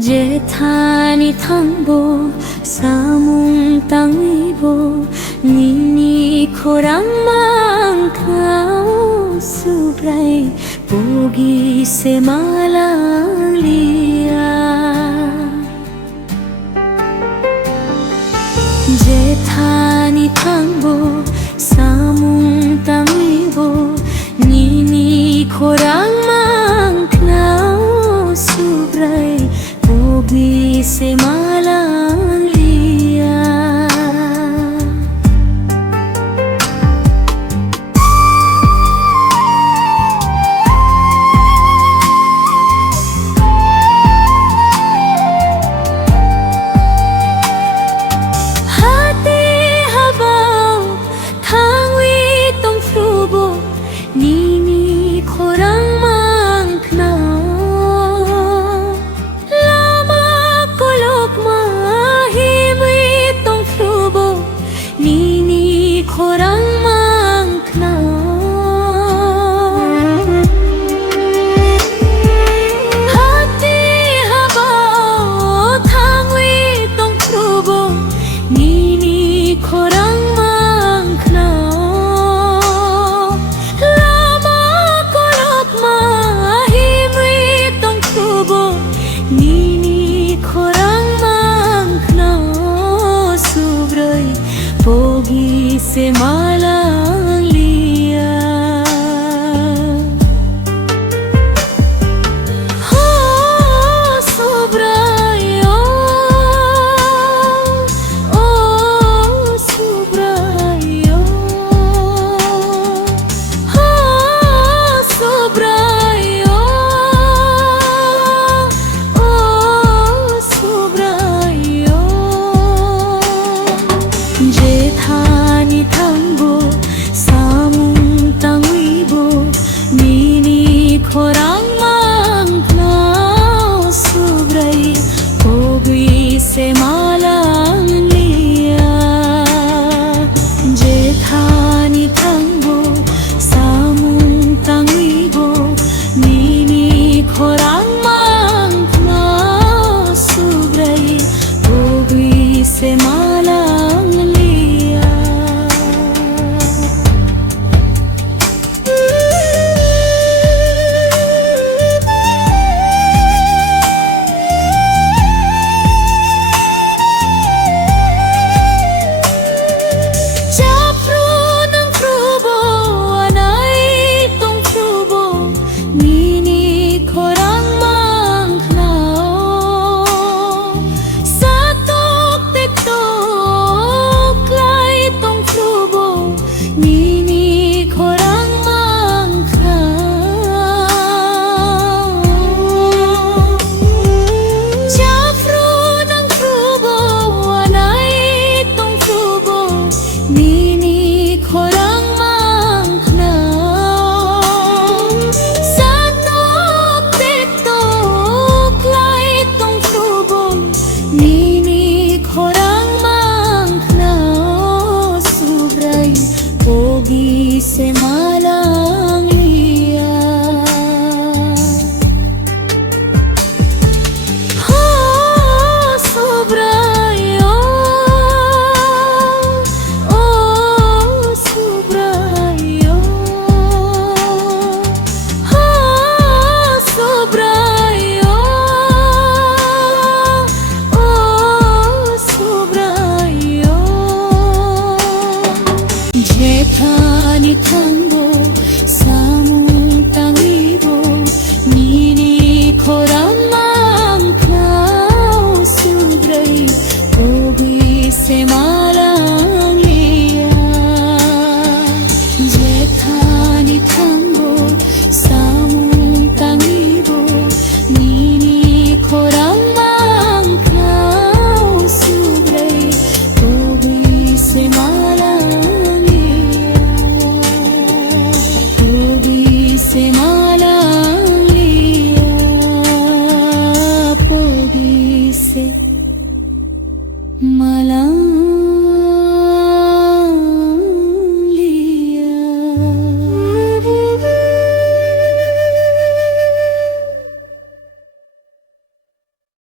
Jethani thangbo samung tangibo nini khorang mangkau subrai pogi se malang lia Jethani thangbo samung tangibo nini khorang mangkau subrai pogi se malang lia Hati habau thangwi tong frubo nini khorang mangknau khorang mangknau Hati habau thangwi tong frubo nini khorang mangknau Lama kolok mahimwi tong frubo nini khorang mangknau Subrai pogi se malang lia Oh subrayo Oh subrayo Oh subrayo Oh subrayo Jethani thangbo samung tangibo nini khorang mangknau subrai pogi se malang lia Jethani thangbo samung tangibo nini khorang mangknau subrai pogi se malang lia Japru nang frubo anai tong frubo nini khorang mangknau Satok tektok lai tong frubo nini khorang mangknau Japru nang frubo anai tong frubo nini khorang mangknau Satok tektok lai tong frubo nini khorang mangknau Subrai pogi se malang lia Oh subrayo Oh subrayo Oh subrayo Oh subrayo Jethani thangbo samung tangibo nini khorang mangknau subrai pogi se malang lia Jethani thangbo samung tangibo nini khorang mangknau subrai pogi se malang lia pogi se malang lia pogi se malang